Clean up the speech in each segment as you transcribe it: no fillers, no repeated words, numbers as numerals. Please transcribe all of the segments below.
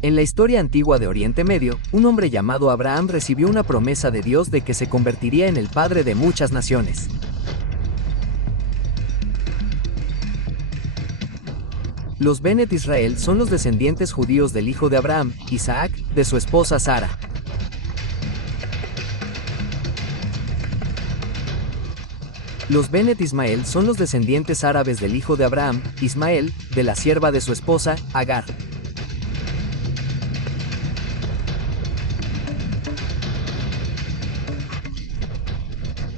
En la historia antigua de Oriente Medio, un hombre llamado Abraham recibió una promesa de Dios de que se convertiría en el padre de muchas naciones. Los Benet Israel son los descendientes judíos del hijo de Abraham, Isaac, de su esposa Sara. Los Benet Ismael son los descendientes árabes del hijo de Abraham, Ismael, de la sierva de su esposa, Agar.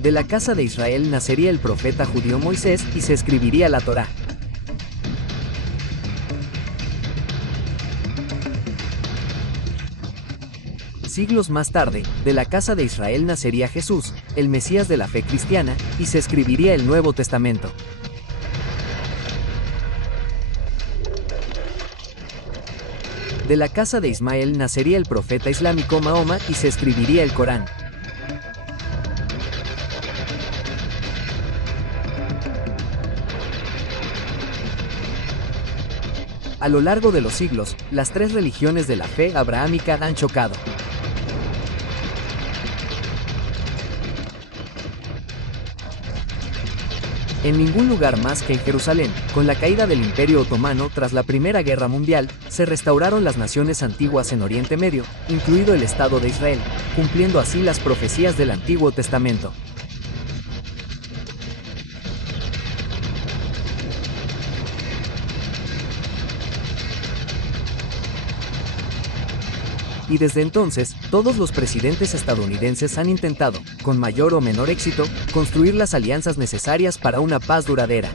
De la casa de Israel nacería el profeta judío Moisés y se escribiría la Torá. Siglos más tarde, de la casa de Israel nacería Jesús, el Mesías de la fe cristiana, y se escribiría el Nuevo Testamento. De la casa de Ismael nacería el profeta islámico Mahoma y se escribiría el Corán. A lo largo de los siglos, las tres religiones de la fe abrahámica han chocado. En ningún lugar más que en Jerusalén, con la caída del Imperio Otomano tras la Primera Guerra Mundial, se restauraron las naciones antiguas en Oriente Medio, incluido el Estado de Israel, cumpliendo así las profecías del Antiguo Testamento. Y desde entonces, todos los presidentes estadounidenses han intentado, con mayor o menor éxito, construir las alianzas necesarias para una paz duradera.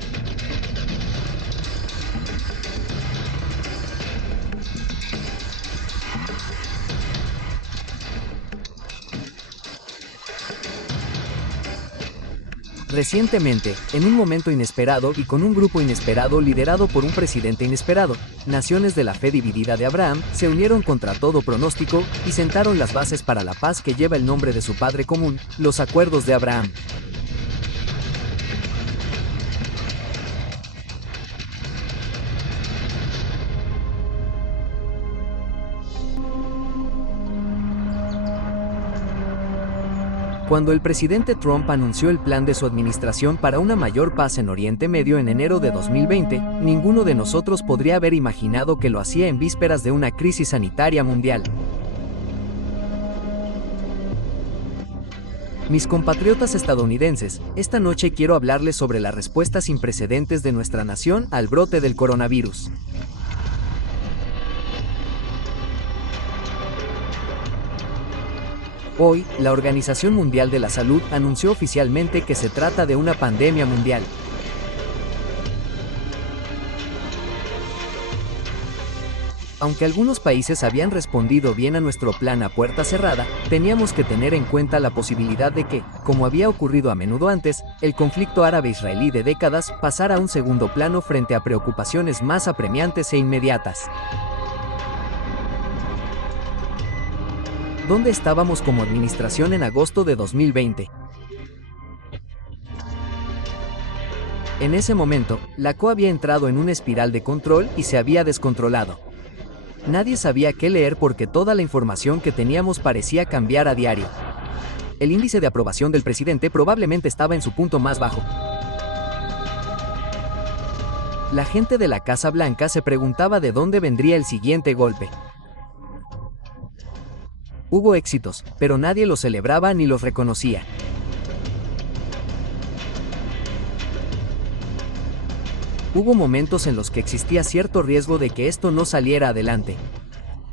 Recientemente, en un momento inesperado y con un grupo inesperado liderado por un presidente inesperado, naciones de la fe dividida de Abraham se unieron contra todo pronóstico y sentaron las bases para la paz que lleva el nombre de su padre común, los Acuerdos de Abraham. Cuando el presidente Trump anunció el plan de su administración para una mayor paz en Oriente Medio en enero de 2020, ninguno de nosotros podría haber imaginado que lo hacía en vísperas de una crisis sanitaria mundial. Mis compatriotas estadounidenses, esta noche quiero hablarles sobre la respuesta sin precedentes de nuestra nación al brote del coronavirus. Hoy, la Organización Mundial de la Salud anunció oficialmente que se trata de una pandemia mundial. Aunque algunos países habían respondido bien a nuestro plan a puerta cerrada, teníamos que tener en cuenta la posibilidad de que, como había ocurrido a menudo antes, el conflicto árabe-israelí de décadas pasara a un segundo plano frente a preocupaciones más apremiantes e inmediatas. ¿Dónde estábamos como administración en agosto de 2020? En ese momento, la CO había entrado en una espiral de control y se había descontrolado. Nadie sabía qué leer porque toda la información que teníamos parecía cambiar a diario. El índice de aprobación del presidente probablemente estaba en su punto más bajo. La gente de la Casa Blanca se preguntaba de dónde vendría el siguiente golpe. Hubo éxitos, pero nadie los celebraba ni los reconocía. Hubo momentos en los que existía cierto riesgo de que esto no saliera adelante.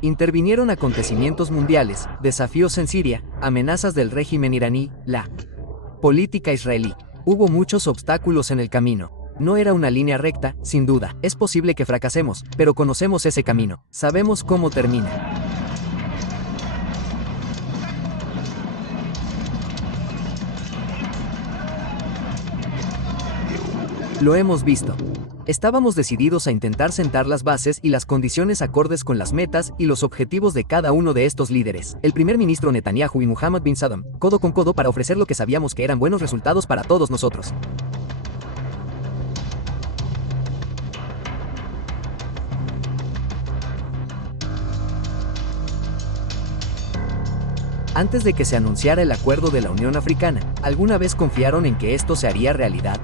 Intervinieron acontecimientos mundiales, desafíos en Siria, amenazas del régimen iraní, la política israelí. Hubo muchos obstáculos en el camino. No era una línea recta, sin duda. Es posible que fracasemos, pero conocemos ese camino. Sabemos cómo termina. Lo hemos visto. Estábamos decididos a intentar sentar las bases y las condiciones acordes con las metas y los objetivos de cada uno de estos líderes. El primer ministro Netanyahu y Mohammed bin Salman, codo con codo para ofrecer lo que sabíamos que eran buenos resultados para todos nosotros. Antes de que se anunciara el acuerdo de la Unión Africana, ¿alguna vez confiaron en que esto se haría realidad?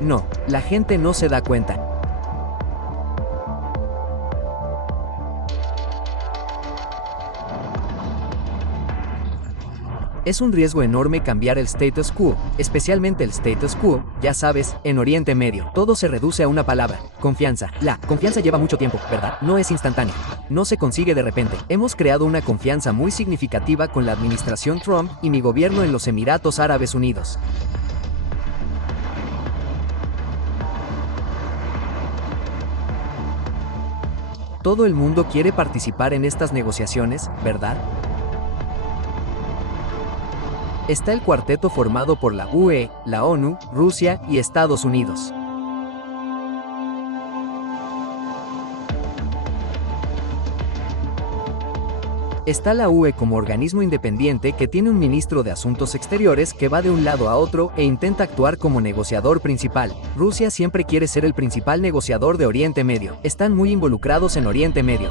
No, la gente no se da cuenta. Es un riesgo enorme cambiar el status quo, especialmente el status quo, ya sabes, en Oriente Medio. Todo se reduce a una palabra: confianza. La confianza lleva mucho tiempo, ¿verdad? No es instantánea. No se consigue de repente. Hemos creado una confianza muy significativa con la administración Trump y mi gobierno en los Emiratos Árabes Unidos. Todo el mundo quiere participar en estas negociaciones, ¿verdad? Está el cuarteto formado por la UE, la ONU, Rusia y Estados Unidos. Está la UE como organismo independiente que tiene un ministro de Asuntos Exteriores que va de un lado a otro e intenta actuar como negociador principal. Rusia siempre quiere ser el principal negociador de Oriente Medio. Están muy involucrados en Oriente Medio.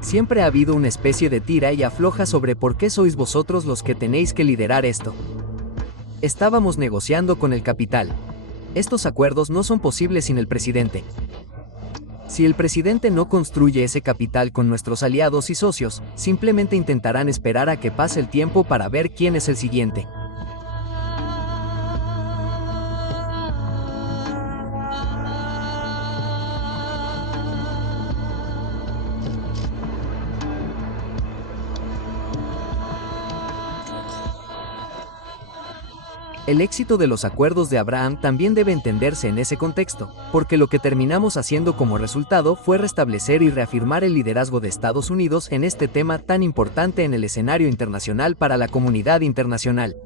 Siempre ha habido una especie de tira y afloja sobre por qué sois vosotros los que tenéis que liderar esto. Estábamos negociando con el capital. Estos acuerdos no son posibles sin el presidente. Si el presidente no construye ese capital con nuestros aliados y socios, simplemente intentarán esperar a que pase el tiempo para ver quién es el siguiente. El éxito de los acuerdos de Abraham también debe entenderse en ese contexto, porque lo que terminamos haciendo como resultado fue restablecer y reafirmar el liderazgo de Estados Unidos en este tema tan importante en el escenario internacional para la comunidad internacional.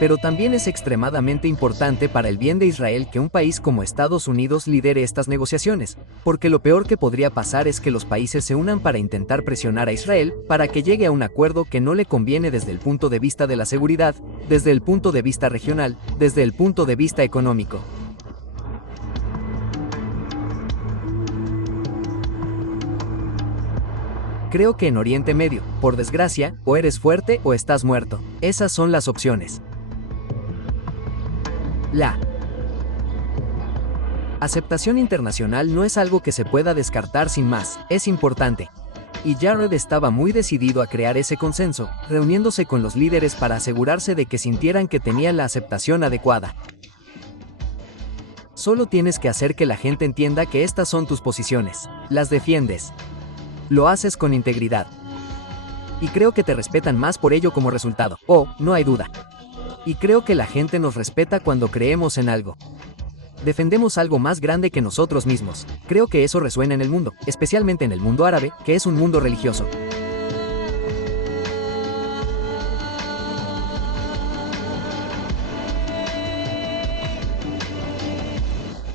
Pero también es extremadamente importante para el bien de Israel que un país como Estados Unidos lidere estas negociaciones, porque lo peor que podría pasar es que los países se unan para intentar presionar a Israel para que llegue a un acuerdo que no le conviene desde el punto de vista de la seguridad, desde el punto de vista regional, desde el punto de vista económico. Creo que en Oriente Medio, por desgracia, o eres fuerte o estás muerto. Esas son las opciones. La aceptación internacional no es algo que se pueda descartar sin más, es importante. Y Jared estaba muy decidido a crear ese consenso, reuniéndose con los líderes para asegurarse de que sintieran que tenían la aceptación adecuada. Solo tienes que hacer que la gente entienda que estas son tus posiciones. Las defiendes. Lo haces con integridad. Y creo que te respetan más por ello como resultado. Oh, no hay duda. Y creo que la gente nos respeta cuando creemos en algo. Defendemos algo más grande que nosotros mismos. Creo que eso resuena en el mundo, especialmente en el mundo árabe, que es un mundo religioso.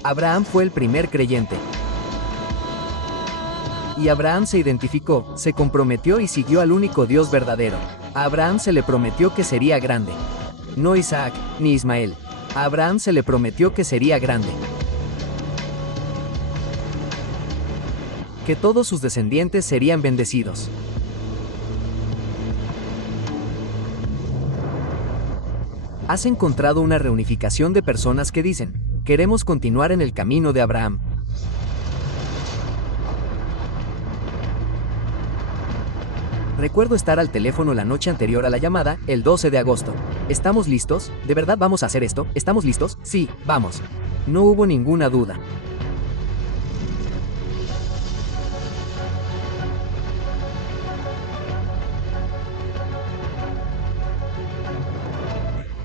Abraham fue el primer creyente. Y Abraham se identificó, se comprometió y siguió al único Dios verdadero. A Abraham se le prometió que sería grande. No Isaac, ni Ismael. A Abraham se le prometió que sería grande. Que todos sus descendientes serían bendecidos. Has encontrado una reunificación de personas que dicen: queremos continuar en el camino de Abraham. Recuerdo estar al teléfono la noche anterior a la llamada, el 12 de agosto. ¿Estamos listos? ¿De verdad vamos a hacer esto? ¿Estamos listos? Sí, vamos. No hubo ninguna duda.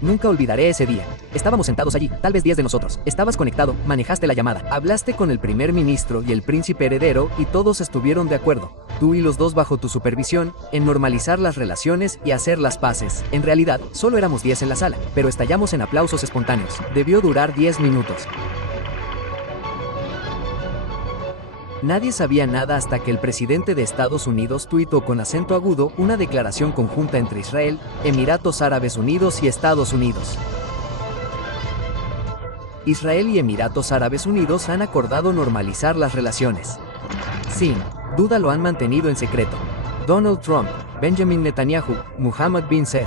Nunca olvidaré ese día. Estábamos sentados allí, tal vez 10 de nosotros. Estabas conectado, manejaste la llamada. Hablaste con el primer ministro y el príncipe heredero y todos estuvieron de acuerdo, tú y los dos bajo tu supervisión, en normalizar las relaciones y hacer las paces. En realidad, solo éramos 10 en la sala, pero estallamos en aplausos espontáneos. Debió durar 10 minutos. Nadie sabía nada hasta que el presidente de Estados Unidos tuitó con acento agudo una declaración conjunta entre Israel, Emiratos Árabes Unidos y Estados Unidos. Israel y Emiratos Árabes Unidos han acordado normalizar las relaciones. Sin duda lo han mantenido en secreto. Donald Trump, Benjamin Netanyahu, Mohammed bin Zayed.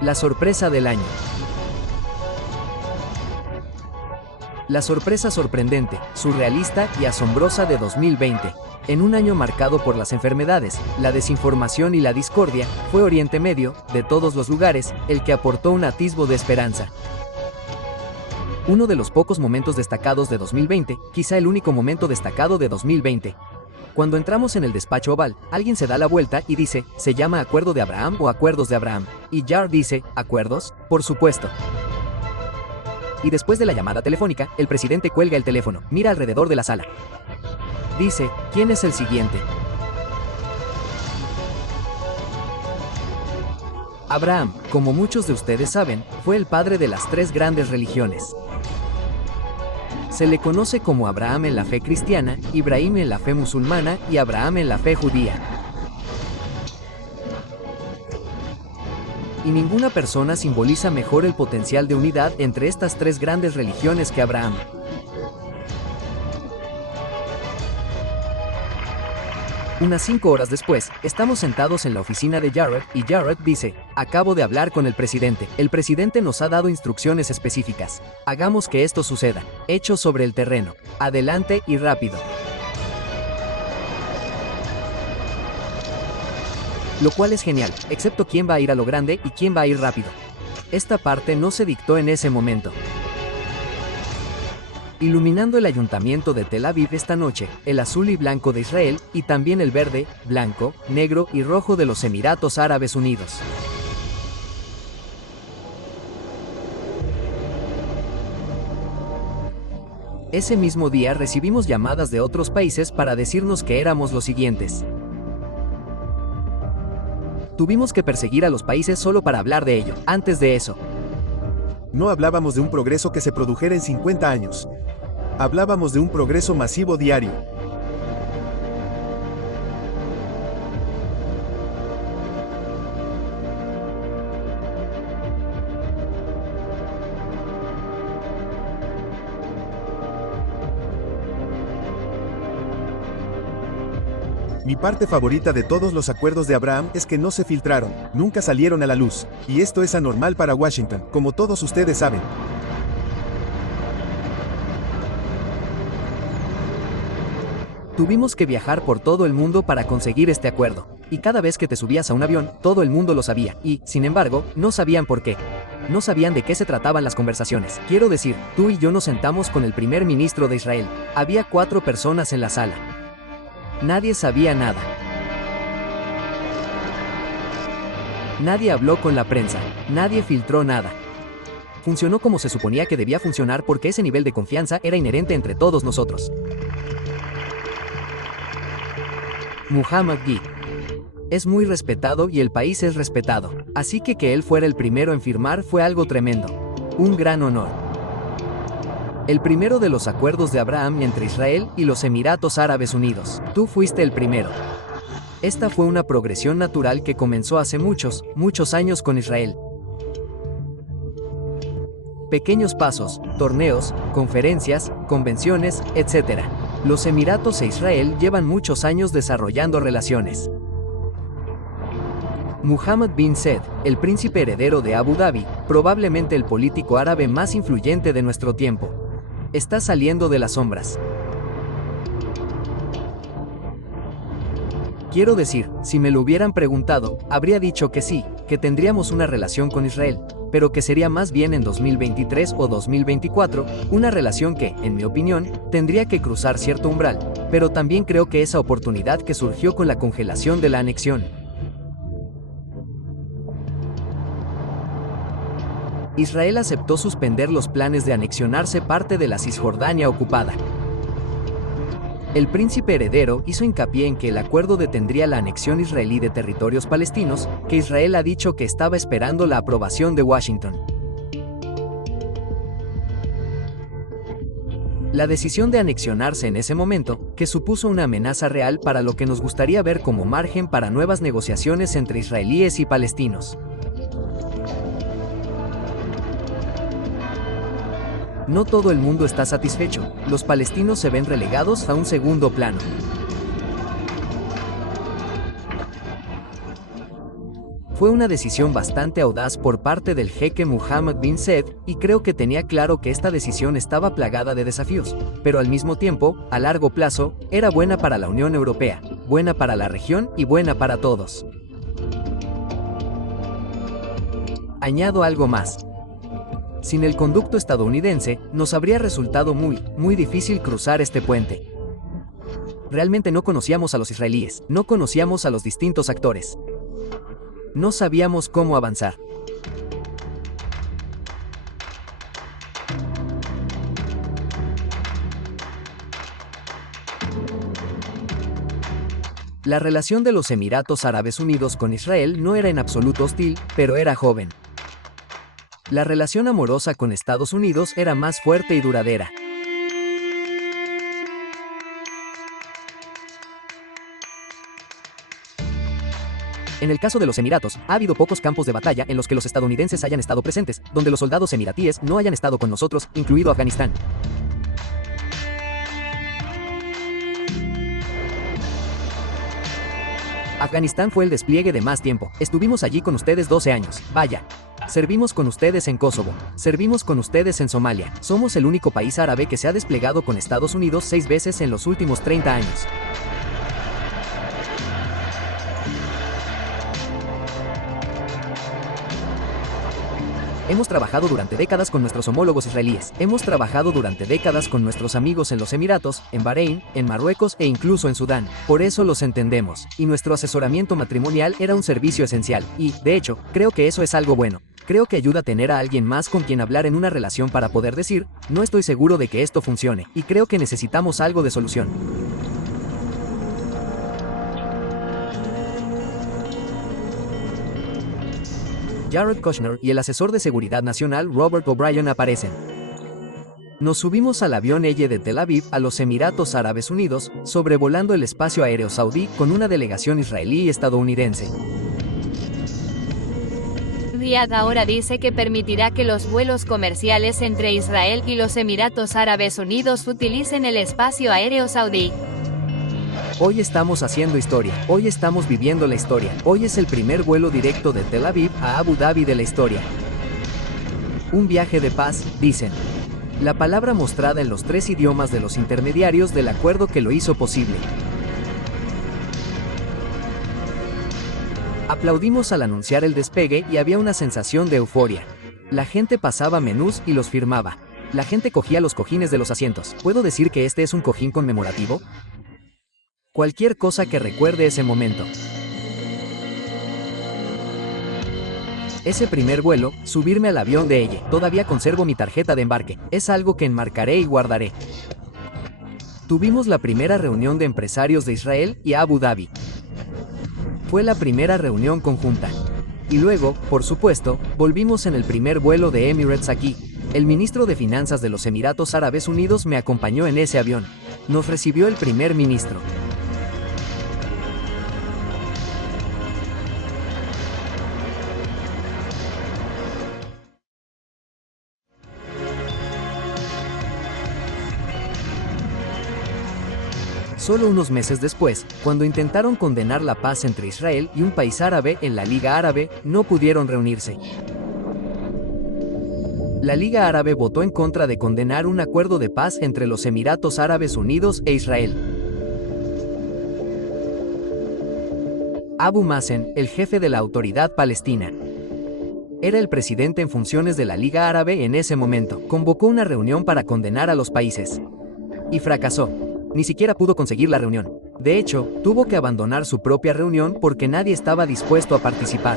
La sorpresa del año. La sorpresa sorprendente, surrealista y asombrosa de 2020. En un año marcado por las enfermedades, la desinformación y la discordia, fue Oriente Medio, de todos los lugares, el que aportó un atisbo de esperanza. Uno de los pocos momentos destacados de 2020, quizá el único momento destacado de 2020. Cuando entramos en el despacho oval, alguien se da la vuelta y dice, ¿se llama Acuerdo de Abraham o Acuerdos de Abraham? Y Jar dice, ¿acuerdos? Por supuesto. Y después de la llamada telefónica, el presidente cuelga el teléfono, mira alrededor de la sala. Dice, ¿quién es el siguiente? Abraham, como muchos de ustedes saben, fue el padre de las 3 grandes religiones. Se le conoce como Abraham en la fe cristiana, Ibrahim en la fe musulmana y Abraham en la fe judía. Y ninguna persona simboliza mejor el potencial de unidad entre estas 3 grandes religiones que Abraham. Unas 5 horas después, estamos sentados en la oficina de Jared y Jared dice, acabo de hablar con el presidente. El presidente nos ha dado instrucciones específicas. Hagamos que esto suceda. Hechos sobre el terreno. Adelante y rápido. Lo cual es genial, excepto quién va a ir a lo grande y quién va a ir rápido. Esta parte no se dictó en ese momento. Iluminando el ayuntamiento de Tel Aviv esta noche, el azul y blanco de Israel, y también el verde, blanco, negro y rojo de los Emiratos Árabes Unidos. Ese mismo día recibimos llamadas de otros países para decirnos que éramos los siguientes. Tuvimos que perseguir a los países solo para hablar de ello. Antes de eso, no hablábamos de un progreso que se produjera en 50 años. Hablábamos de un progreso masivo diario. Mi parte favorita de todos los acuerdos de Abraham es que no se filtraron, nunca salieron a la luz, y esto es anormal para Washington, como todos ustedes saben. Tuvimos que viajar por todo el mundo para conseguir este acuerdo, y cada vez que te subías a un avión, todo el mundo lo sabía, y, sin embargo, no sabían por qué. No sabían de qué se trataban las conversaciones. Quiero decir, tú y yo nos sentamos con el primer ministro de Israel. Había 4 personas en la sala. Nadie sabía nada. Nadie habló con la prensa. Nadie filtró nada. Funcionó como se suponía que debía funcionar porque ese nivel de confianza era inherente entre todos nosotros. Muhammad Gui es muy respetado y el país es respetado, así que él fuera el primero en firmar fue algo tremendo. Un gran honor. El primero de los acuerdos de Abraham entre Israel y los Emiratos Árabes Unidos. Tú fuiste el primero. Esta fue una progresión natural que comenzó hace muchos años con Israel. Pequeños pasos, torneos, conferencias, convenciones, etc. Los Emiratos e Israel llevan muchos años desarrollando relaciones. Mohammed bin Zayed, el príncipe heredero de Abu Dhabi, probablemente el político árabe más influyente de nuestro tiempo, está saliendo de las sombras. Quiero decir, si me lo hubieran preguntado, habría dicho que sí, que tendríamos una relación con Israel, pero que sería más bien en 2023 o 2024, una relación que, en mi opinión, tendría que cruzar cierto umbral, pero también creo que esa oportunidad que surgió con la congelación de la anexión. Israel aceptó suspender los planes de anexionarse parte de la Cisjordania ocupada. El príncipe heredero hizo hincapié en que el acuerdo detendría la anexión israelí de territorios palestinos, que Israel ha dicho que estaba esperando la aprobación de Washington. La decisión de anexionarse en ese momento, que supuso una amenaza real para lo que nos gustaría ver como margen para nuevas negociaciones entre israelíes y palestinos. No todo el mundo está satisfecho, los palestinos se ven relegados a un segundo plano. Fue una decisión bastante audaz por parte del jeque Mohammed bin Zayed, y creo que tenía claro que esta decisión estaba plagada de desafíos, pero al mismo tiempo, a largo plazo, era buena para la Unión Europea, buena para la región y buena para todos. Añado algo más. Sin el conducto estadounidense, nos habría resultado muy difícil cruzar este puente. Realmente no conocíamos a los israelíes, no conocíamos a los distintos actores. No sabíamos cómo avanzar. La relación de los Emiratos Árabes Unidos con Israel no era en absoluto hostil, pero era joven. La relación amorosa con Estados Unidos era más fuerte y duradera. En el caso de los Emiratos, ha habido pocos campos de batalla en los que los estadounidenses hayan estado presentes, donde los soldados emiratíes no hayan estado con nosotros, incluido Afganistán. Afganistán fue el despliegue de más tiempo. Estuvimos allí con ustedes 12 años. Vaya. Servimos con ustedes en Kosovo. Servimos con ustedes en Somalia. Somos el único país árabe que se ha desplegado con Estados Unidos 6 veces en los últimos 30 años. Hemos trabajado durante décadas con nuestros homólogos israelíes. Hemos trabajado durante décadas con nuestros amigos en los Emiratos, en Bahrein, en Marruecos e incluso en Sudán. Por eso los entendemos. Y nuestro asesoramiento matrimonial era un servicio esencial. Y, de hecho, creo que eso es algo bueno. Creo que ayuda a tener a alguien más con quien hablar en una relación para poder decir, no estoy seguro de que esto funcione, y creo que necesitamos algo de solución. Jared Kushner y el asesor de seguridad nacional Robert O'Brien aparecen. Nos subimos al avión Elle de Tel Aviv a los Emiratos Árabes Unidos, sobrevolando el espacio aéreo saudí con una delegación israelí y estadounidense. Riad ahora dice que permitirá que los vuelos comerciales entre Israel y los Emiratos Árabes Unidos utilicen el espacio aéreo saudí. Hoy estamos haciendo historia, hoy estamos viviendo la historia, hoy es el primer vuelo directo de Tel Aviv a Abu Dhabi de la historia. Un viaje de paz, dicen. La palabra mostrada en los 3 idiomas de los intermediarios del acuerdo que lo hizo posible. Aplaudimos al anunciar el despegue y había una sensación de euforia. La gente pasaba menús y los firmaba. La gente cogía los cojines de los asientos. ¿Puedo decir que este es un cojín conmemorativo? Cualquier cosa que recuerde ese momento. Ese primer vuelo, subirme al avión de Elle, todavía conservo mi tarjeta de embarque, es algo que enmarcaré y guardaré. Tuvimos la primera reunión de empresarios de Israel y Abu Dhabi. Fue la primera reunión conjunta. Y luego, por supuesto, volvimos en el primer vuelo de Emirates aquí. El ministro de Finanzas de los Emiratos Árabes Unidos me acompañó en ese avión. Nos recibió el primer ministro. Solo unos meses después, cuando intentaron condenar la paz entre Israel y un país árabe en la Liga Árabe, no pudieron reunirse. La Liga Árabe votó en contra de condenar un acuerdo de paz entre los Emiratos Árabes Unidos e Israel. Abu Mazen, el jefe de la Autoridad Palestina, era el presidente en funciones de la Liga Árabe en ese momento, convocó una reunión para condenar a los países. Y fracasó. Ni siquiera pudo conseguir la reunión. De hecho, tuvo que abandonar su propia reunión porque nadie estaba dispuesto a participar.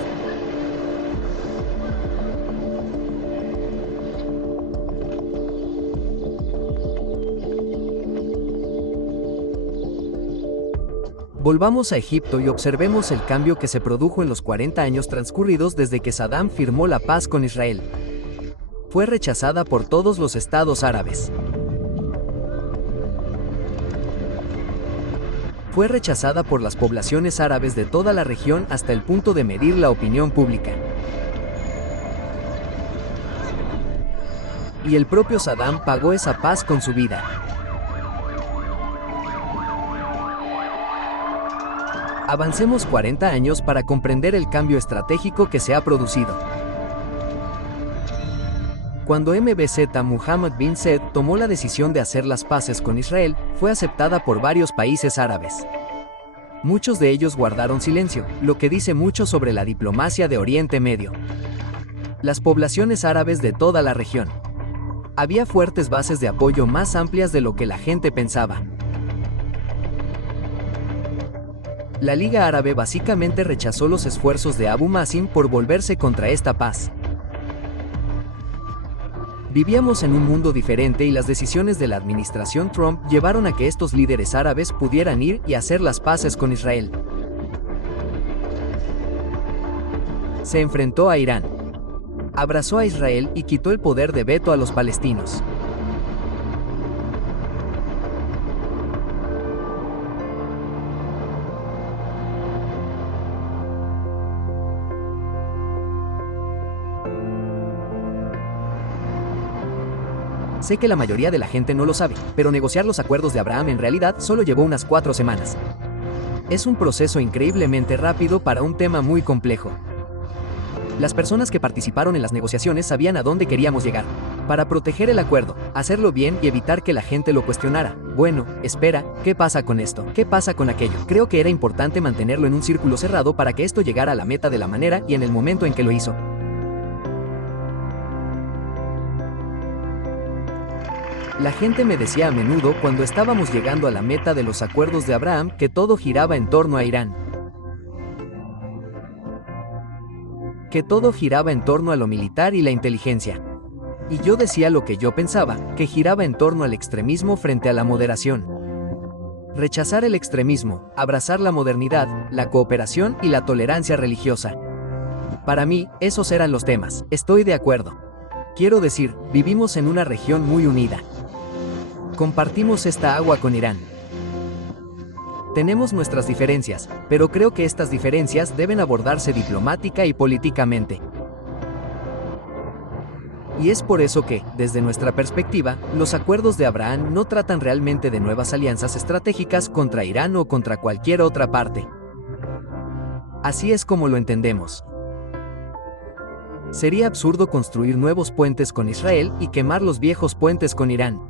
Volvamos a Egipto y observemos el cambio que se produjo en los 40 años transcurridos desde que Saddam firmó la paz con Israel. Fue rechazada por todos los estados árabes. Fue rechazada por las poblaciones árabes de toda la región hasta el punto de medir la opinión pública. Y el propio Saddam pagó esa paz con su vida. Avancemos 40 años para comprender el cambio estratégico que se ha producido. Cuando MBZ Mohammed bin Zayed tomó la decisión de hacer las paces con Israel, fue aceptada por varios países árabes. Muchos de ellos guardaron silencio, lo que dice mucho sobre la diplomacia de Oriente Medio. Las poblaciones árabes de toda la región. Había fuertes bases de apoyo más amplias de lo que la gente pensaba. La Liga Árabe básicamente rechazó los esfuerzos de Abu Mazen por volverse contra esta paz. Vivíamos en un mundo diferente y las decisiones de la administración Trump llevaron a que estos líderes árabes pudieran ir y hacer las paces con Israel. Se enfrentó a Irán. Abrazó a Israel y quitó el poder de veto a los palestinos. Sé que la mayoría de la gente no lo sabe, pero negociar los acuerdos de Abraham en realidad solo llevó unas 4 semanas. Es un proceso increíblemente rápido para un tema muy complejo. Las personas que participaron en las negociaciones sabían a dónde queríamos llegar. Para proteger el acuerdo, hacerlo bien y evitar que la gente lo cuestionara. Bueno, espera, ¿qué pasa con esto? ¿Qué pasa con aquello? Creo que era importante mantenerlo en un círculo cerrado para que esto llegara a la meta de la manera y en el momento en que lo hizo. La gente me decía a menudo cuando estábamos llegando a la meta de los acuerdos de Abraham que todo giraba en torno a Irán. Que todo giraba en torno a lo militar y la inteligencia. Y yo decía lo que yo pensaba, que giraba en torno al extremismo frente a la moderación. Rechazar el extremismo, abrazar la modernidad, la cooperación y la tolerancia religiosa. Para mí, esos eran los temas. Estoy de acuerdo. Quiero decir, vivimos en una región muy unida. Compartimos esta agua con Irán. Tenemos nuestras diferencias, pero creo que estas diferencias deben abordarse diplomática y políticamente. Y es por eso que, desde nuestra perspectiva, los acuerdos de Abraham no tratan realmente de nuevas alianzas estratégicas contra Irán o contra cualquier otra parte. Así es como lo entendemos. Sería absurdo construir nuevos puentes con Israel y quemar los viejos puentes con Irán.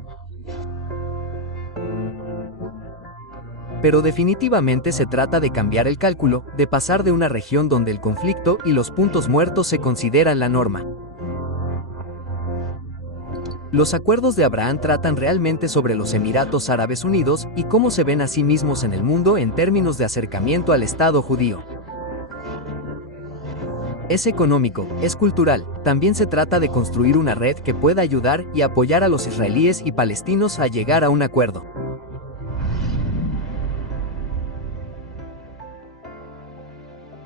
Pero definitivamente se trata de cambiar el cálculo, de pasar de una región donde el conflicto y los puntos muertos se consideran la norma. Los acuerdos de Abraham tratan realmente sobre los Emiratos Árabes Unidos y cómo se ven a sí mismos en el mundo en términos de acercamiento al Estado judío. Es económico, es cultural, también se trata de construir una red que pueda ayudar y apoyar a los israelíes y palestinos a llegar a un acuerdo.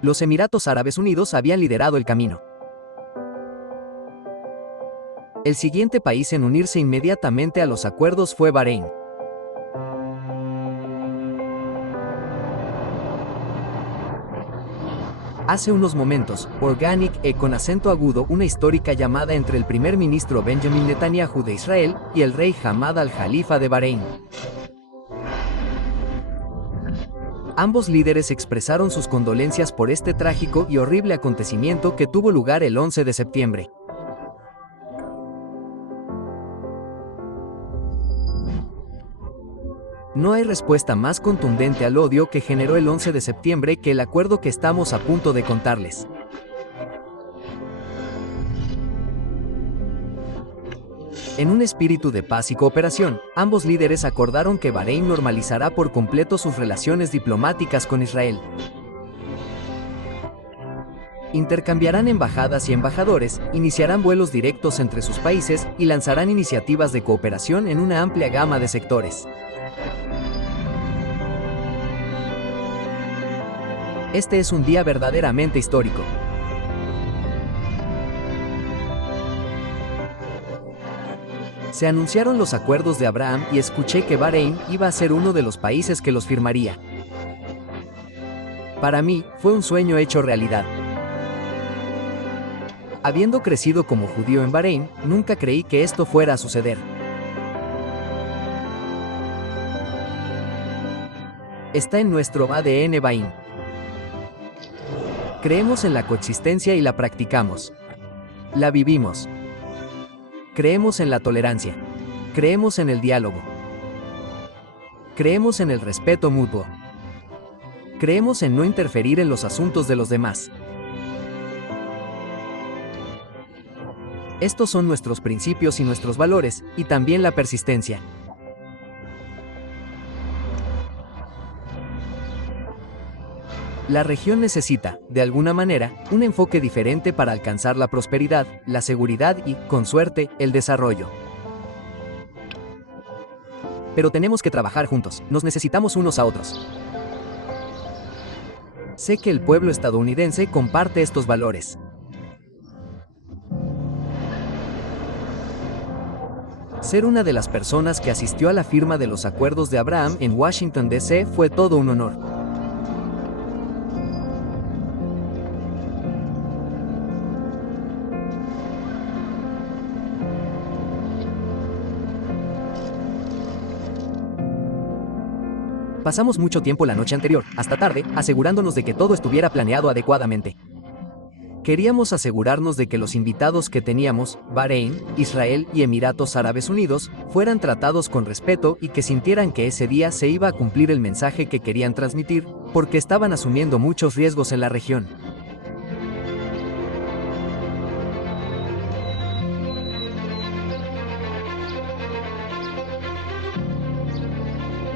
Los Emiratos Árabes Unidos habían liderado el camino. El siguiente país en unirse inmediatamente a los acuerdos fue Bahrein. Hace unos momentos, Organic con acento agudo una histórica llamada entre el primer ministro Benjamin Netanyahu de Israel y el rey Hamad al-Jalifa de Bahrein. Ambos líderes expresaron sus condolencias por este trágico y horrible acontecimiento que tuvo lugar el 11 de septiembre. No hay respuesta más contundente al odio que generó el 11 de septiembre que el acuerdo que estamos a punto de contarles. En un espíritu de paz y cooperación, ambos líderes acordaron que Bahrein normalizará por completo sus relaciones diplomáticas con Israel. Intercambiarán embajadas y embajadores, iniciarán vuelos directos entre sus países y lanzarán iniciativas de cooperación en una amplia gama de sectores. Este es un día verdaderamente histórico. Se anunciaron los acuerdos de Abraham y escuché que Bahrein iba a ser uno de los países que los firmaría. Para mí, fue un sueño hecho realidad. Habiendo crecido como judío en Bahrein, nunca creí que esto fuera a suceder. Está en nuestro ADN Baín. Creemos en la coexistencia y la practicamos. La vivimos. Creemos en la tolerancia. Creemos en el diálogo. Creemos en el respeto mutuo. Creemos en no interferir en los asuntos de los demás. Estos son nuestros principios y nuestros valores, y también la persistencia. La región necesita, de alguna manera, un enfoque diferente para alcanzar la prosperidad, la seguridad y, con suerte, el desarrollo. Pero tenemos que trabajar juntos, nos necesitamos unos a otros. Sé que el pueblo estadounidense comparte estos valores. Ser una de las personas que asistió a la firma de los acuerdos de Abraham en Washington, D.C. fue todo un honor. Pasamos mucho tiempo la noche anterior, hasta tarde, asegurándonos de que todo estuviera planeado adecuadamente. Queríamos asegurarnos de que los invitados que teníamos, Bahrein, Israel y Emiratos Árabes Unidos, fueran tratados con respeto y que sintieran que ese día se iba a cumplir el mensaje que querían transmitir, porque estaban asumiendo muchos riesgos en la región.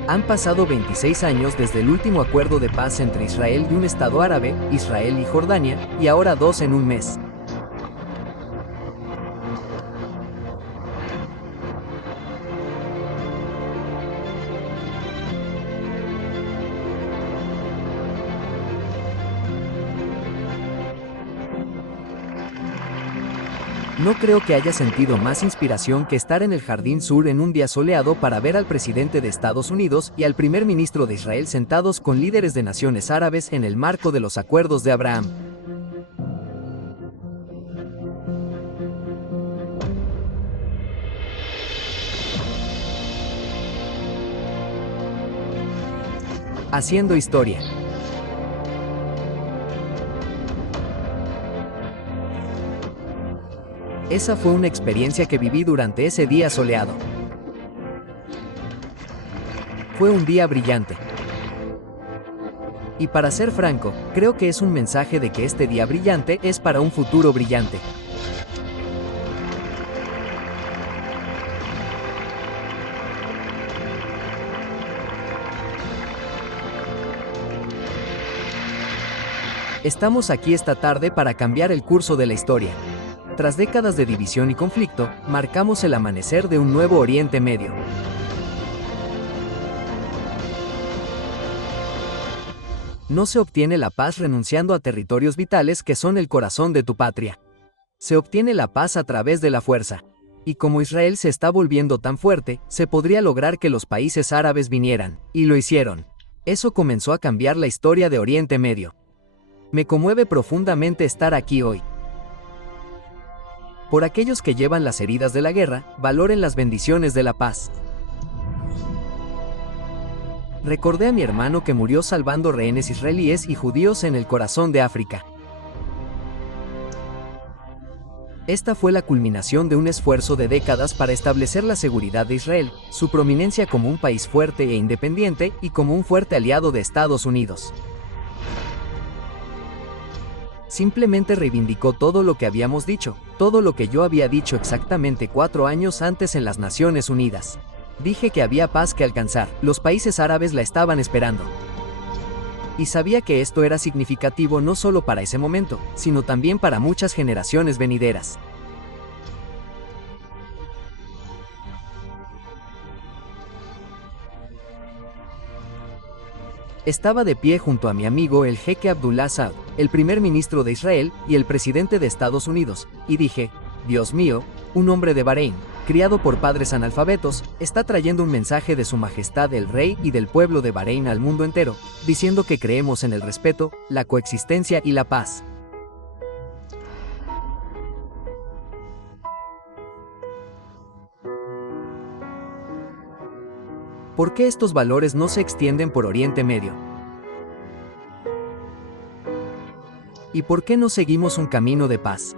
Han pasado 26 años desde el último acuerdo de paz entre Israel y un estado árabe, Israel y Jordania, y ahora 2 en un mes. No creo que haya sentido más inspiración que estar en el Jardín Sur en un día soleado para ver al presidente de Estados Unidos y al primer ministro de Israel sentados con líderes de naciones árabes en el marco de los acuerdos de Abraham. Haciendo historia. Esa fue una experiencia que viví durante ese día soleado. Fue un día brillante. Y para ser franco, creo que es un mensaje de que este día brillante es para un futuro brillante. Estamos aquí esta tarde para cambiar el curso de la historia. Tras décadas de división y conflicto, marcamos el amanecer de un nuevo Oriente Medio. No se obtiene la paz renunciando a territorios vitales que son el corazón de tu patria. Se obtiene la paz a través de la fuerza. Y como Israel se está volviendo tan fuerte, se podría lograr que los países árabes vinieran, y lo hicieron. Eso comenzó a cambiar la historia de Oriente Medio. Me conmueve profundamente estar aquí hoy. Por aquellos que llevan las heridas de la guerra, valoren las bendiciones de la paz. Recordé a mi hermano que murió salvando rehenes israelíes y judíos en el corazón de África. Esta fue la culminación de un esfuerzo de décadas para establecer la seguridad de Israel, su prominencia como un país fuerte e independiente y como un fuerte aliado de Estados Unidos. Simplemente reivindicó todo lo que habíamos dicho, todo lo que yo había dicho exactamente 4 años antes en las Naciones Unidas. Dije que había paz que alcanzar, los países árabes la estaban esperando. Y sabía que esto era significativo no solo para ese momento, sino también para muchas generaciones venideras. Estaba de pie junto a mi amigo el jeque Abdullah Saud, el primer ministro de Israel y el presidente de Estados Unidos, y dije, Dios mío, un hombre de Bahrein, criado por padres analfabetos, está trayendo un mensaje de Su Majestad el Rey y del pueblo de Bahrein al mundo entero, diciendo que creemos en el respeto, la coexistencia y la paz. ¿Por qué estos valores no se extienden por Oriente Medio? ¿Y por qué no seguimos un camino de paz?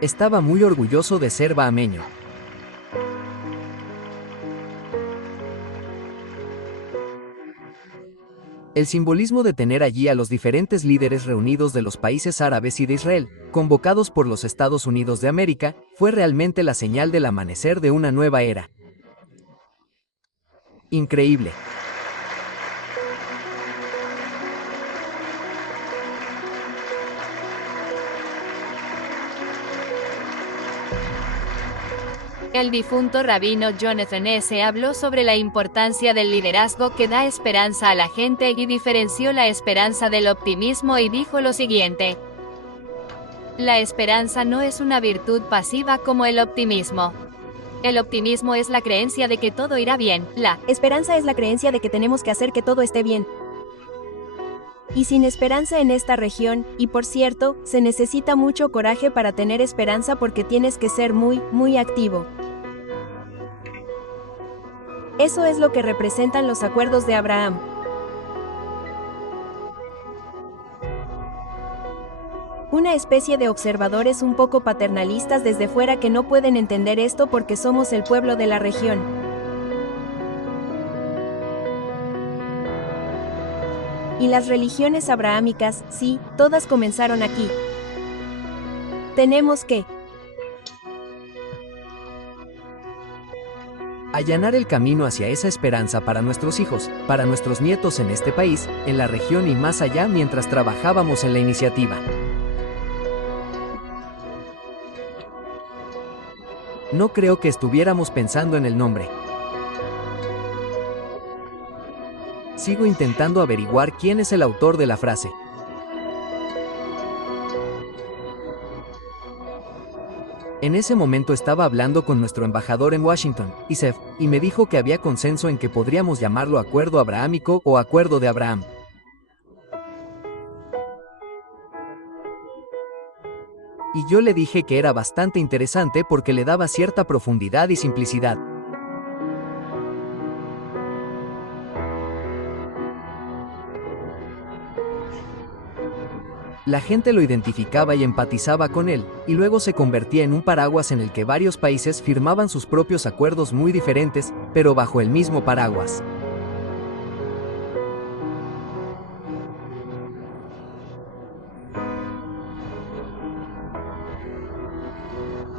Estaba muy orgulloso de ser bahameño. El simbolismo de tener allí a los diferentes líderes reunidos de los países árabes y de Israel, convocados por los Estados Unidos de América, fue realmente la señal del amanecer de una nueva era. Increíble. El difunto rabino Jonathan S. habló sobre la importancia del liderazgo que da esperanza a la gente y diferenció la esperanza del optimismo y dijo lo siguiente: la esperanza no es una virtud pasiva como el optimismo. El optimismo es la creencia de que todo irá bien. La esperanza es la creencia de que tenemos que hacer que todo esté bien. Y sin esperanza en esta región, y por cierto, se necesita mucho coraje para tener esperanza porque tienes que ser muy activo. Eso es lo que representan los acuerdos de Abraham. Una especie de observadores un poco paternalistas desde fuera que no pueden entender esto porque somos el pueblo de la región. Y las religiones abrahámicas, sí, todas comenzaron aquí. Tenemos que allanar el camino hacia esa esperanza para nuestros hijos, para nuestros nietos en este país, en la región y más allá mientras trabajábamos en la iniciativa. No creo que estuviéramos pensando en el nombre. Sigo intentando averiguar quién es el autor de la frase. En ese momento estaba hablando con nuestro embajador en Washington, Isef, y me dijo que había consenso en que podríamos llamarlo Acuerdo Abrahámico o Acuerdo de Abraham. Y yo le dije que era bastante interesante porque le daba cierta profundidad y simplicidad. La gente lo identificaba y empatizaba con él, y luego se convertía en un paraguas en el que varios países firmaban sus propios acuerdos muy diferentes, pero bajo el mismo paraguas.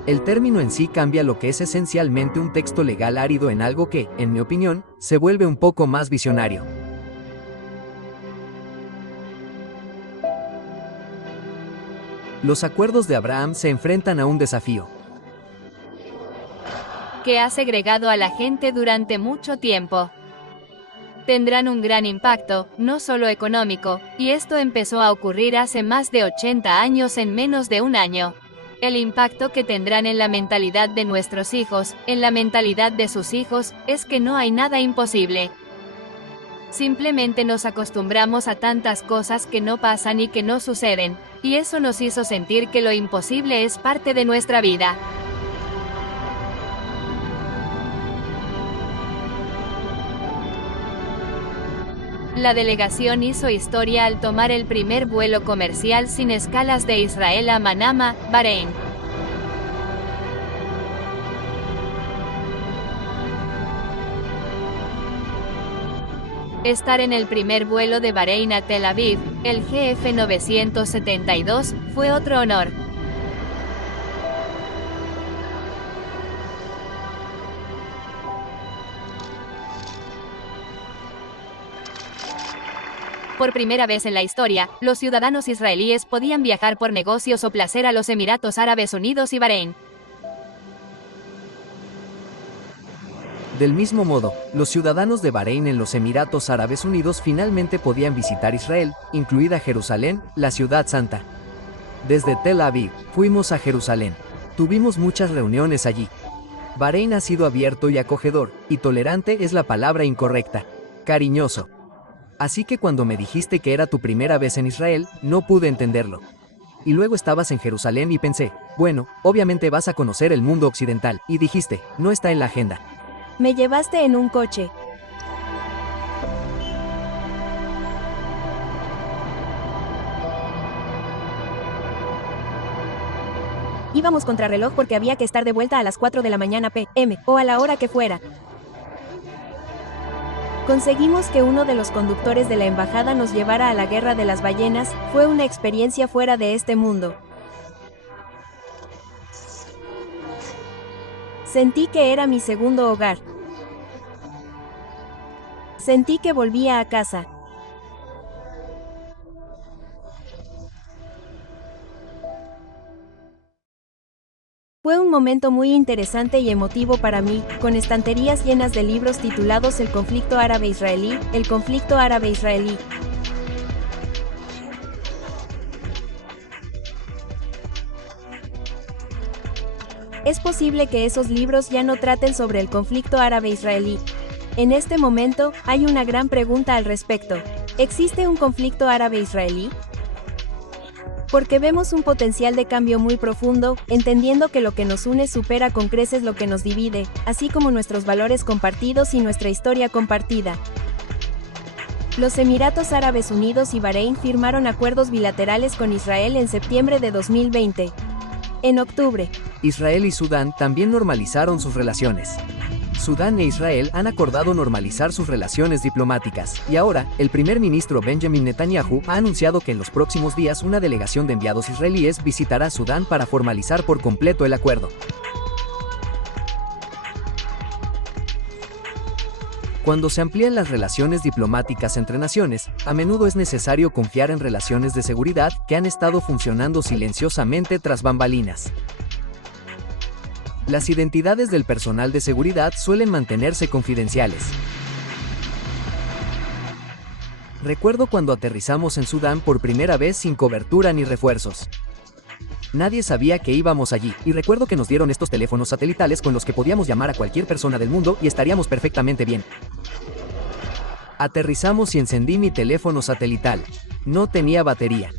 El término en sí cambia lo que es esencialmente un texto legal árido en algo que, en mi opinión, se vuelve un poco más visionario. Los acuerdos de Abraham se enfrentan a un desafío que ha segregado a la gente durante mucho tiempo. Tendrán un gran impacto, no solo económico, y esto empezó a ocurrir hace más de 80 años en menos de un año. El impacto que tendrán en la mentalidad de nuestros hijos, en la mentalidad de sus hijos, es que no hay nada imposible. Simplemente nos acostumbramos a tantas cosas que no pasan y que no suceden, y eso nos hizo sentir que lo imposible es parte de nuestra vida. La delegación hizo historia al tomar el primer vuelo comercial sin escalas de Israel a Manama, Bahrein. Estar en el primer vuelo de Bahrein a Tel Aviv, el GF 972, fue otro honor. Por primera vez en la historia, los ciudadanos israelíes podían viajar por negocios o placer a los Emiratos Árabes Unidos y Bahrein. Del mismo modo, los ciudadanos de Bahrein en los Emiratos Árabes Unidos finalmente podían visitar Israel, incluida Jerusalén, la ciudad santa. Desde Tel Aviv, fuimos a Jerusalén. Tuvimos muchas reuniones allí. Bahrein ha sido abierto y acogedor, y tolerante es la palabra incorrecta. Cariñoso. Así que cuando me dijiste que era tu primera vez en Israel, no pude entenderlo. Y luego estabas en Jerusalén y pensé, bueno, obviamente vas a conocer el mundo occidental, y dijiste, no está en la agenda. Me llevaste en un coche. Íbamos contrarreloj porque había que estar de vuelta a las 4 de la mañana p.m. o a la hora que fuera. Conseguimos que uno de los conductores de la embajada nos llevara a la Guerra de las Ballenas. Fue una experiencia fuera de este mundo. Sentí que era mi segundo hogar. Sentí que volvía a casa. Fue un momento muy interesante y emotivo para mí, con estanterías llenas de libros titulados El conflicto árabe-israelí, El conflicto árabe-israelí. Es posible que esos libros ya no traten sobre el conflicto árabe-israelí. En este momento, hay una gran pregunta al respecto. ¿Existe un conflicto árabe-israelí? Porque vemos un potencial de cambio muy profundo, entendiendo que lo que nos une supera con creces lo que nos divide, así como nuestros valores compartidos y nuestra historia compartida. Los Emiratos Árabes Unidos y Bahrein firmaron acuerdos bilaterales con Israel en septiembre de 2020. En octubre, Israel y Sudán también normalizaron sus relaciones. Sudán e Israel han acordado normalizar sus relaciones diplomáticas, y ahora, el primer ministro Benjamin Netanyahu ha anunciado que en los próximos días una delegación de enviados israelíes visitará Sudán para formalizar por completo el acuerdo. Cuando se amplían las relaciones diplomáticas entre naciones, a menudo es necesario confiar en relaciones de seguridad que han estado funcionando silenciosamente tras bambalinas. Las identidades del personal de seguridad suelen mantenerse confidenciales. Recuerdo cuando aterrizamos en Sudán por primera vez sin cobertura ni refuerzos. Nadie sabía que íbamos allí, y recuerdo que nos dieron estos teléfonos satelitales con los que podíamos llamar a cualquier persona del mundo y estaríamos perfectamente bien. Aterrizamos y encendí mi teléfono satelital. No tenía batería.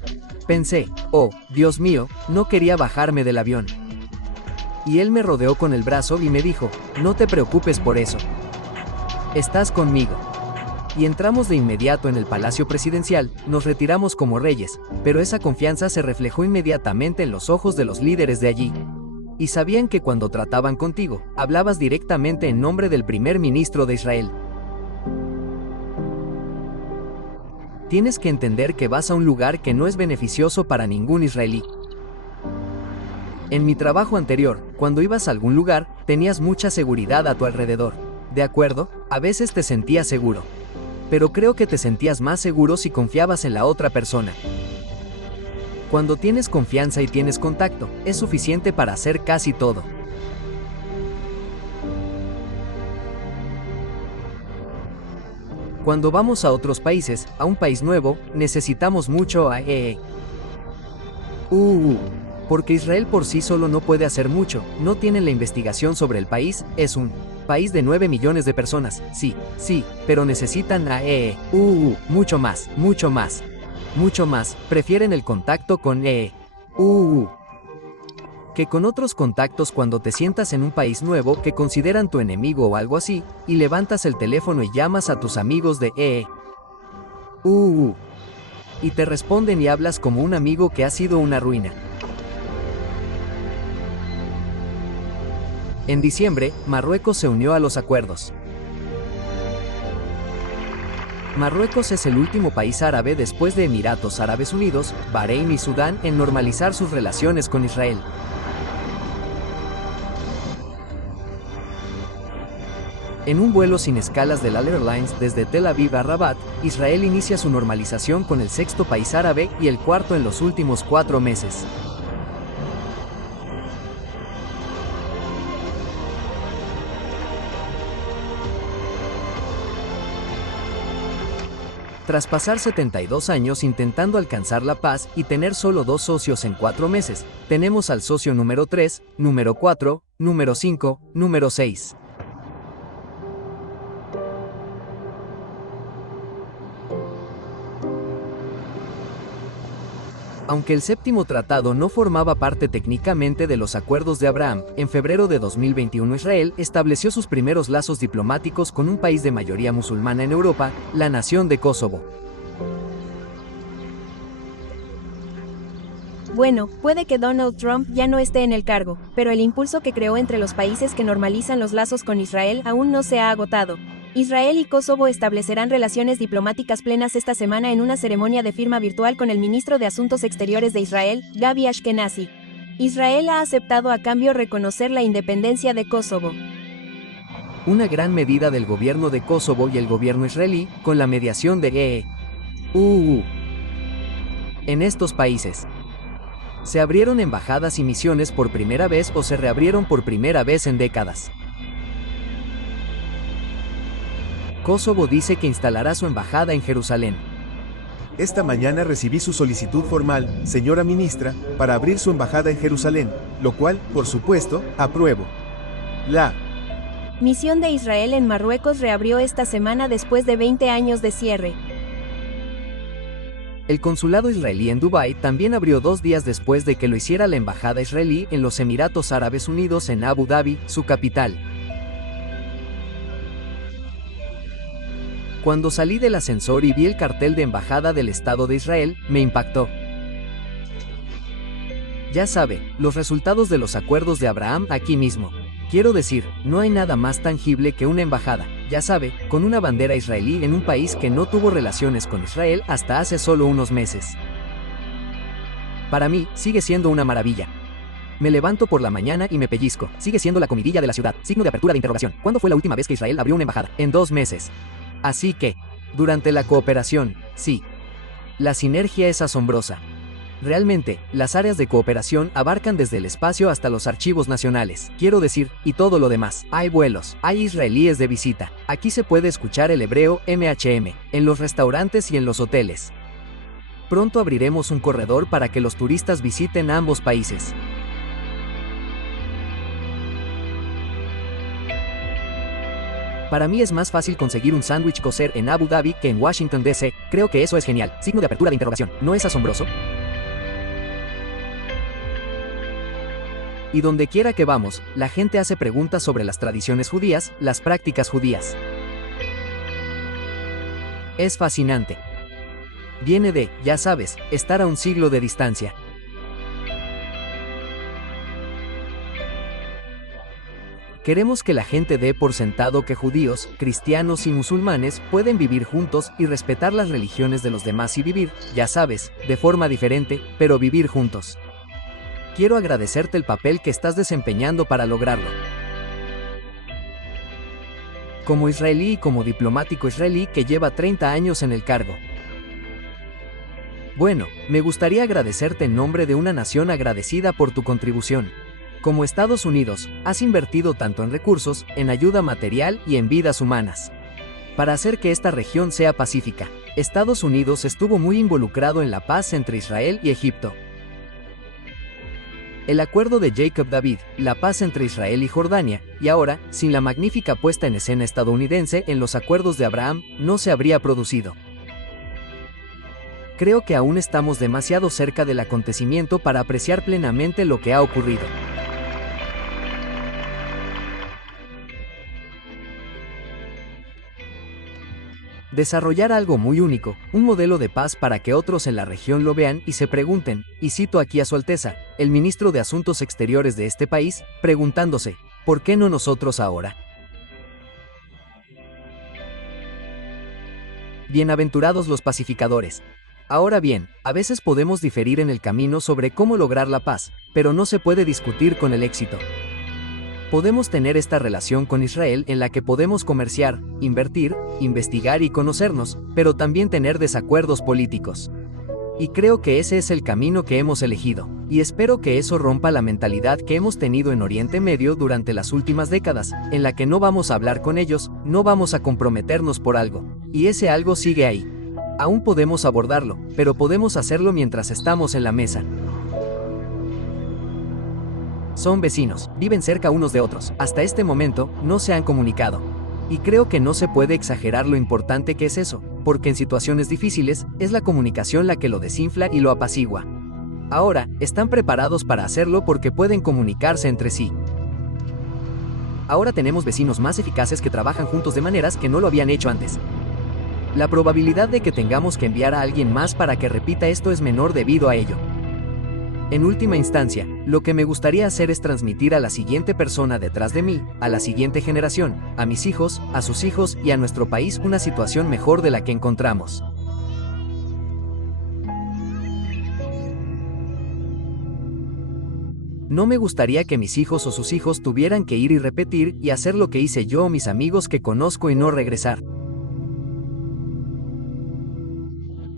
Pensé, oh, Dios mío, no quería bajarme del avión. Y él me rodeó con el brazo y me dijo, no te preocupes por eso. Estás conmigo. Y entramos de inmediato en el Palacio Presidencial, nos retiramos como reyes, pero esa confianza se reflejó inmediatamente en los ojos de los líderes de allí. Y sabían que cuando trataban contigo, hablabas directamente en nombre del primer ministro de Israel. Tienes que entender que vas a un lugar que no es beneficioso para ningún israelí. En mi trabajo anterior, cuando ibas a algún lugar, tenías mucha seguridad a tu alrededor. ¿De acuerdo? A veces te sentías seguro. Pero creo que te sentías más seguro si confiabas en la otra persona. Cuando tienes confianza y tienes contacto, es suficiente para hacer casi todo. Cuando vamos a otros países, a un país nuevo, necesitamos mucho porque Israel por sí solo no puede hacer mucho, no tienen la investigación sobre el país, es un país de 9 millones de personas, sí, pero necesitan mucho más, prefieren el contacto con que con otros contactos cuando te sientas en un país nuevo que consideran tu enemigo o algo así, y levantas el teléfono y llamas a tus amigos de y te responden y hablas como un amigo que ha sido una ruina. En diciembre, Marruecos se unió a los acuerdos. Marruecos es el último país árabe después de Emiratos Árabes Unidos, Bahrein y Sudán en normalizar sus relaciones con Israel. En un vuelo sin escalas del Al Airlines desde Tel Aviv a Rabat, Israel inicia su normalización con el sexto país árabe y el cuarto en los últimos 4 meses. Tras pasar 72 años intentando alcanzar la paz y tener solo 2 socios en 4 meses, tenemos al socio número 3, número 4, número 5, número 6. Aunque el séptimo tratado no formaba parte técnicamente de los acuerdos de Abraham, en febrero de 2021 Israel estableció sus primeros lazos diplomáticos con un país de mayoría musulmana en Europa, la nación de Kosovo. Bueno, puede que Donald Trump ya no esté en el cargo, pero el impulso que creó entre los países que normalizan los lazos con Israel aún no se ha agotado. Israel y Kosovo establecerán relaciones diplomáticas plenas esta semana en una ceremonia de firma virtual con el ministro de Asuntos Exteriores de Israel, Gabi Ashkenazi. Israel ha aceptado a cambio reconocer la independencia de Kosovo. Una gran medida del gobierno de Kosovo y el gobierno israelí, con la mediación de EU. En estos países se abrieron embajadas y misiones por primera vez o se reabrieron por primera vez en décadas. Kosovo dice que instalará su embajada en Jerusalén. Esta mañana recibí su solicitud formal, señora ministra, para abrir su embajada en Jerusalén, lo cual, por supuesto, apruebo. La misión de Israel en Marruecos reabrió esta semana después de 20 años de cierre. El consulado israelí en Dubái también abrió 2 días después de que lo hiciera la embajada israelí en los Emiratos Árabes Unidos en Abu Dhabi, su capital. Cuando salí del ascensor y vi el cartel de Embajada del Estado de Israel, me impactó. Ya sabe, los resultados de los acuerdos de Abraham aquí mismo. Quiero decir, no hay nada más tangible que una embajada, ya sabe, con una bandera israelí en un país que no tuvo relaciones con Israel hasta hace solo unos meses. Para mí, sigue siendo una maravilla. Me levanto por la mañana y me pellizco. Sigue siendo la comidilla de la ciudad. Signo de apertura de interrogación. ¿Cuándo fue la última vez que Israel abrió una embajada? En 2 meses. Así que, durante la cooperación, sí. La sinergia es asombrosa. Realmente, las áreas de cooperación abarcan desde el espacio hasta los archivos nacionales, quiero decir, y todo lo demás. Hay vuelos, hay israelíes de visita. Aquí se puede escuchar el hebreo MHM, en los restaurantes y en los hoteles. Pronto abriremos un corredor para que los turistas visiten ambos países. Para mí es más fácil conseguir un sándwich kosher en Abu Dhabi que en Washington DC, creo que eso es genial. Signo de apertura de interrogación, ¿no es asombroso? Y donde quiera que vamos, la gente hace preguntas sobre las tradiciones judías, las prácticas judías. Es fascinante. Viene de, ya sabes, estar a un siglo de distancia. Queremos que la gente dé por sentado que judíos, cristianos y musulmanes pueden vivir juntos y respetar las religiones de los demás y vivir, ya sabes, de forma diferente, pero vivir juntos. Quiero agradecerte el papel que estás desempeñando para lograrlo. Como israelí y como diplomático israelí que lleva 30 años en el cargo. Bueno, me gustaría agradecerte en nombre de una nación agradecida por tu contribución. Como Estados Unidos, has invertido tanto en recursos, en ayuda material y en vidas humanas. Para hacer que esta región sea pacífica, Estados Unidos estuvo muy involucrado en la paz entre Israel y Egipto. El acuerdo de Jacob David, la paz entre Israel y Jordania, y ahora, sin la magnífica puesta en escena estadounidense en los acuerdos de Abraham, no se habría producido. Creo que aún estamos demasiado cerca del acontecimiento para apreciar plenamente lo que ha ocurrido. Desarrollar algo muy único, un modelo de paz para que otros en la región lo vean y se pregunten, y cito aquí a Su Alteza, el ministro de Asuntos Exteriores de este país, preguntándose, ¿por qué no nosotros ahora? Bienaventurados los pacificadores. Ahora bien, a veces podemos diferir en el camino sobre cómo lograr la paz, pero no se puede discutir con el éxito. Podemos tener esta relación con Israel en la que podemos comerciar, invertir, investigar y conocernos, pero también tener desacuerdos políticos. Y creo que ese es el camino que hemos elegido, y espero que eso rompa la mentalidad que hemos tenido en Oriente Medio durante las últimas décadas, en la que no vamos a hablar con ellos, no vamos a comprometernos por algo, y ese algo sigue ahí. Aún podemos abordarlo, pero podemos hacerlo mientras estamos en la mesa. Son vecinos, viven cerca unos de otros. Hasta este momento, no se han comunicado. Y creo que no se puede exagerar lo importante que es eso, porque en situaciones difíciles, es la comunicación la que lo desinfla y lo apacigua. Ahora, están preparados para hacerlo porque pueden comunicarse entre sí. Ahora tenemos vecinos más eficaces que trabajan juntos de maneras que no lo habían hecho antes. La probabilidad de que tengamos que enviar a alguien más para que repita esto es menor debido a ello. En última instancia, lo que me gustaría hacer es transmitir a la siguiente persona detrás de mí, a la siguiente generación, a mis hijos, a sus hijos y a nuestro país una situación mejor de la que encontramos. No me gustaría que mis hijos o sus hijos tuvieran que ir y repetir y hacer lo que hice yo o mis amigos que conozco y no regresar.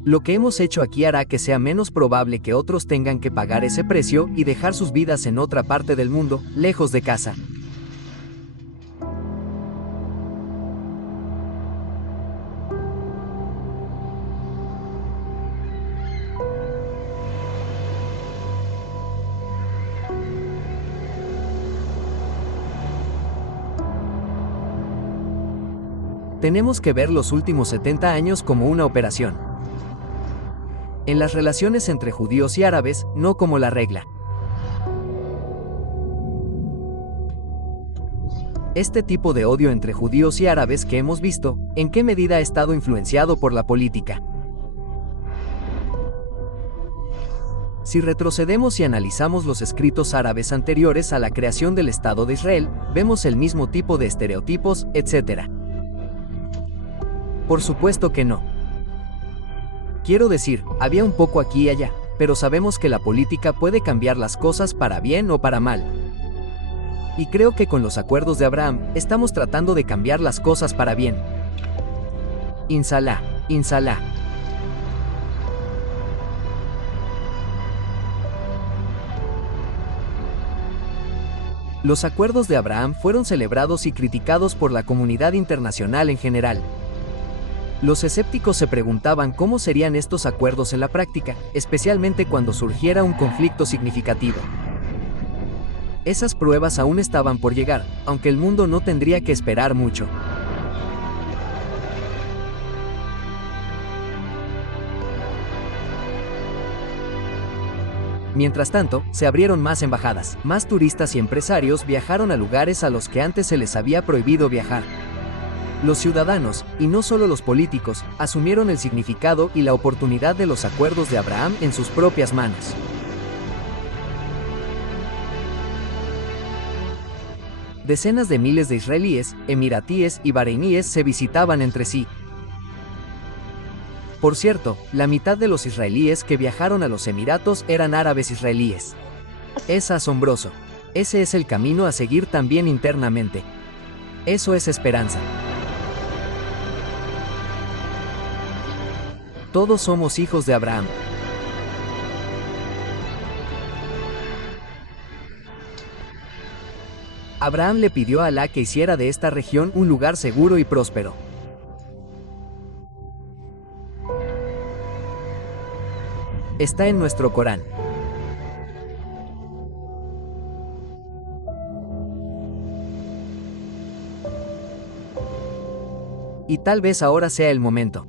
Lo que hemos hecho aquí hará que sea menos probable que otros tengan que pagar ese precio y dejar sus vidas en otra parte del mundo, lejos de casa. Tenemos que ver los últimos 70 años como una operación. En las relaciones entre judíos y árabes, no como la regla. Este tipo de odio entre judíos y árabes que hemos visto, ¿en qué medida ha estado influenciado por la política? Si retrocedemos y analizamos los escritos árabes anteriores a la creación del Estado de Israel, vemos el mismo tipo de estereotipos, etc. Por supuesto que no. Quiero decir, había un poco aquí y allá, pero sabemos que la política puede cambiar las cosas para bien o para mal. Y creo que con los acuerdos de Abraham, estamos tratando de cambiar las cosas para bien. Inshallah, inshallah. Los acuerdos de Abraham fueron celebrados y criticados por la comunidad internacional en general. Los escépticos se preguntaban cómo serían estos acuerdos en la práctica, especialmente cuando surgiera un conflicto significativo. Esas pruebas aún estaban por llegar, aunque el mundo no tendría que esperar mucho. Mientras tanto, se abrieron más embajadas, más turistas y empresarios viajaron a lugares a los que antes se les había prohibido viajar. Los ciudadanos, y no solo los políticos, asumieron el significado y la oportunidad de los acuerdos de Abraham en sus propias manos. Decenas de miles de israelíes, emiratíes y bareiníes se visitaban entre sí. Por cierto, la mitad de los israelíes que viajaron a los Emiratos eran árabes israelíes. Es asombroso. Ese es el camino a seguir también internamente. Eso es esperanza. Todos somos hijos de Abraham. Abraham le pidió a Alá que hiciera de esta región un lugar seguro y próspero. Está en nuestro Corán. Y tal vez ahora sea el momento.